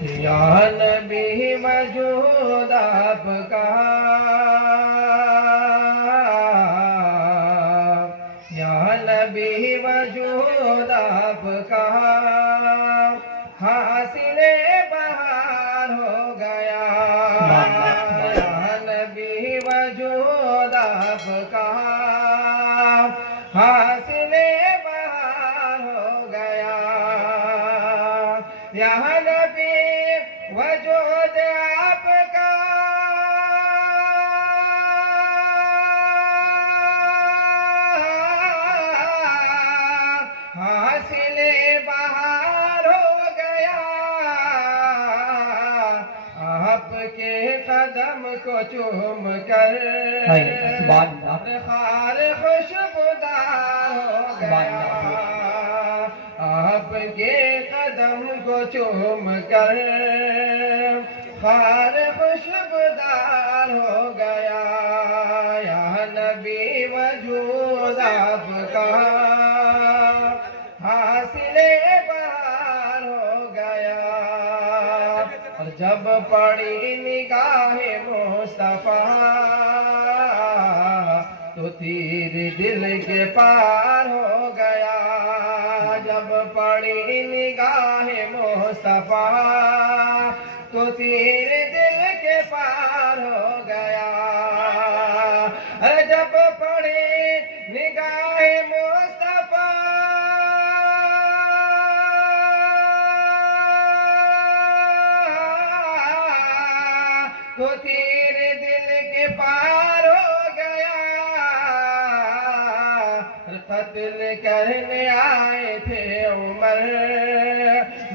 یا نبی وجود آپ کا، یا نبی وجود آپ کا حاصل بہار ہو گیا، یا نبی وجود آپ کا حاصل بہار ہو گیا، یا نبی وجود آپ کا حاصل بہار ہو گیا، آپ کے قدم کو چوم کر خار خوشبودار ہو گیا، آپ کے قدم کو چوم کر خار خوشبودار ہو گیا، یا نبی وجود آپ کا حاصل بہار ہو گیا، اور جب پڑی نگاہ مصطفیٰ تو تیر دل کے پار ہو گیا، جب پڑی نگاہ مصطفیٰ تو تیر دل کے پار ہو گیا، جب پڑی نگاہ مصطفیٰ تو تیر دل کے پار ہو گیا، قتل کرنے آئے تھے عمر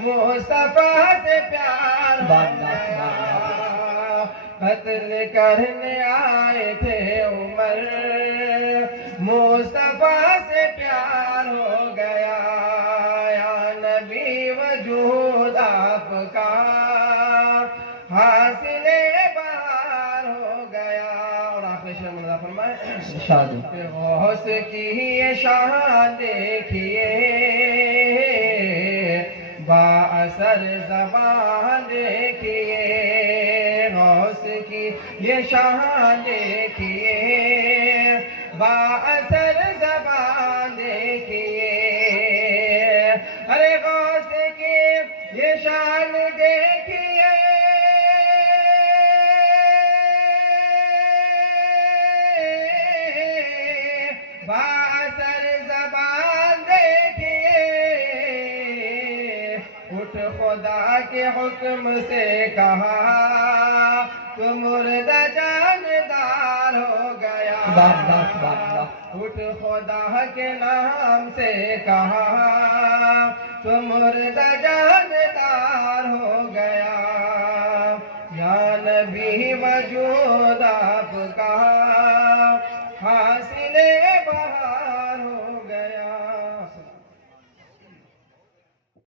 مصطفیٰ سے پیار ہو گیا، قتل کرنے آئے تھے عمر مصطفیٰ سے پیار ہو گیا، یا نبی وجود آپ کا حاصل بہار ہو گیا، اور آخری شعر مدد فرمائے، غوث کی یہ شان دیکھیے، با اثر زبان دیکھیے، غوث کی یہ شان دیکھیے، با اثر زبان دیکھیے، ارے غوث کی یہ شان دیکھیے، با اثر زبان دیکھیے، اٹھ خدا کے حکم سے کہا تو مردہ جاندار ہو گیا، اٹھ خدا کے نام سے کہا تو مردہ جاندار ہو گیا، یا نبی وجود آپ کا حاصل بہار